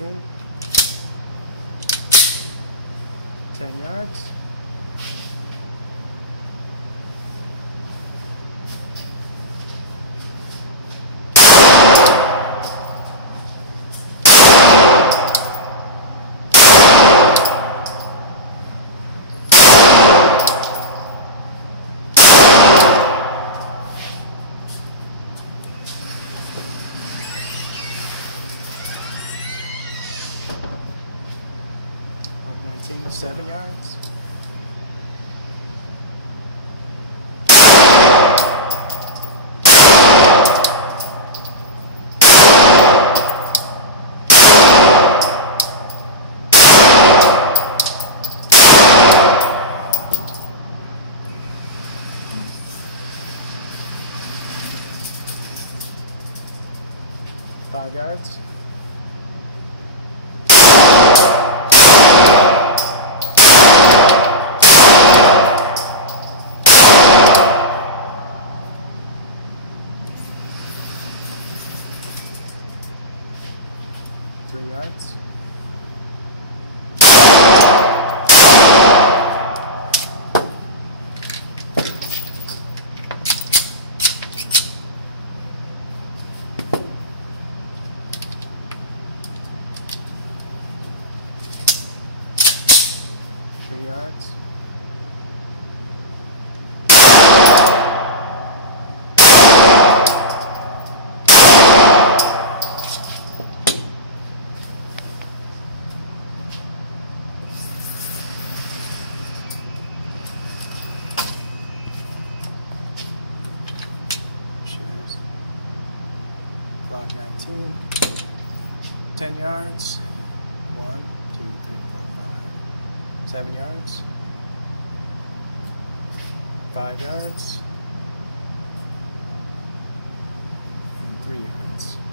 19. 10 yards. Mark 19, 7 yards. Five yards. Three yards. Three yards. Block 19, 10 yards, 1, 2, 3, 4, 5, 7 yards, 5 yards, and 3 yards.